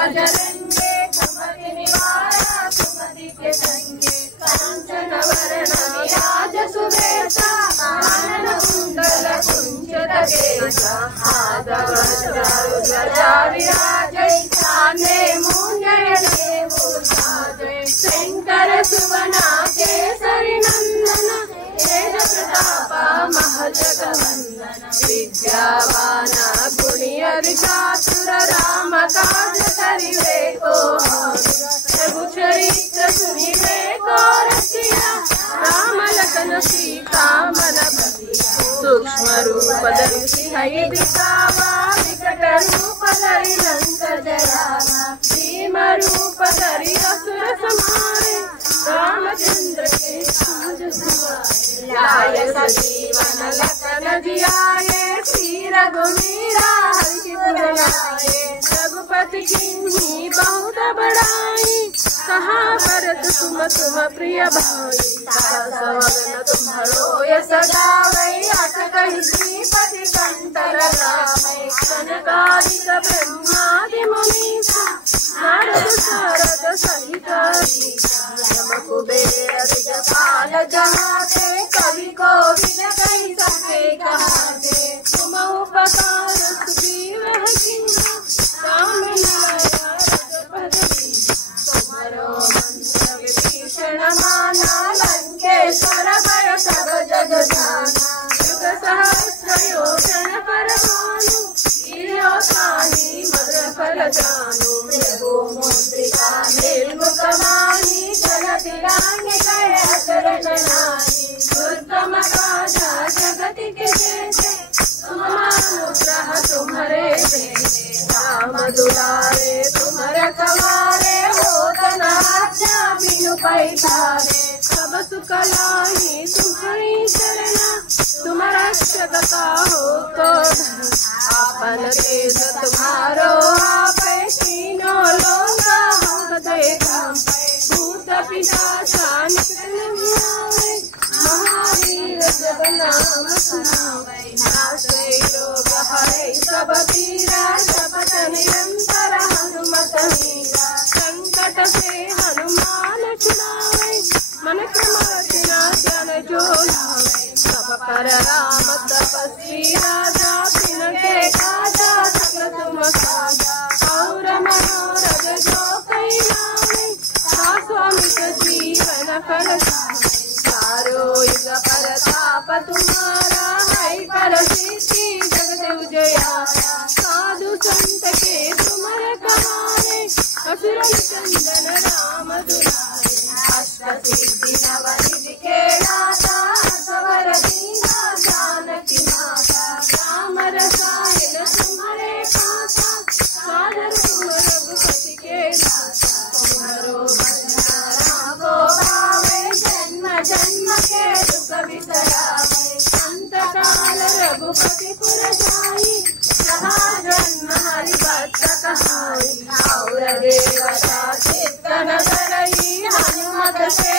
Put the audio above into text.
भजरंगे कपति निवारा सुमति के संगे कांचन वरण विराज सुवेशा कानन कुंडल कुंचित केशा ध्वजा विराजै कांधे मूंजने भूषाजै शंकर सुवना केसरी नंदन तेज प्रताप महजगवंदन विद्यावान गुणी अति चातुर राम काज करिवे को प्रभु चरित्र सुनिवे को रसिया राम लखन सीता मन बसिया सूक्ष्म रूप धरि सिंह दिखावा विकट रूप धरि लंक जरावा भीम रूप धरि असुर संहारे रामचंद्र के काज सवारे लाय सजीवन लखन जियाए श्री रघुवीरा हरिपुर लाए रघुपति किन्हीं बहुत बड़ाई कहा भरत तुम प्रिय भाई सवगन तुम्हारो यश गावै अस कहि श्रीपति कंठ लगावै सनकादिक ब्रह्मादि मुनीसा नारद सारद सहित यम कुबेर दिगपाल जहाते कवि कोविद कहि सके कहाते तुम उपकार सुग्रीव किन्हा राम लाया रघुपति तुम्हारो मंत्र विभीषण माना लंकेश्वर भय सब जग जाना युग सहस्र योजन पर भानु गिरियो सानी मधुर फल जानू प्रभु मुद्रिका निर्मुख मानी जगति रांगे गए अचरज नानी दुर्गम काजा जगति के जेते तुम अनुग्रह तुम्हारे देते राम दुलारे तुम्हारे कवारे होत न आज्ञा बिनु पैठारे सब सुख लाही तुम्हारी शरणा तुम रक्षक हो तो आपन तेज तुम्हारो आपै तीनों लोक हम देखा भूत पिशाच निकट आवे महावीर जब नाम सुनावे नाशे रोग हरे सब पीरा जपत निरंतर हनुमत वीरा संकट से हनुमान छुड़ावे मन क्रम ज्ञान जो लावे सब पर राम तपस्वी राजा तिनके काजा सकल तुम साजा और मनोरथ जो कई लावे स्वामी जीवन फल सारो युग परताप तुम्हारा है पर सिद्धि जगत उजियारा साधु संत के तुमर कहारे असुर चंदन राम दुलारे अष्ट सिद्धि नव निधि के दाता सवर दीना जानकी माता राम रसायन तुम्हारे पासा साधन तुम रघुपति के दाता तुम्हारो बंधारा को भावे जन्म जन्म के दुख बिसरावे अंत काल रघुपति पुर जाई जहाँ जन्म हरि भक्त कहाई और देवता चित्तन करई हनुमत से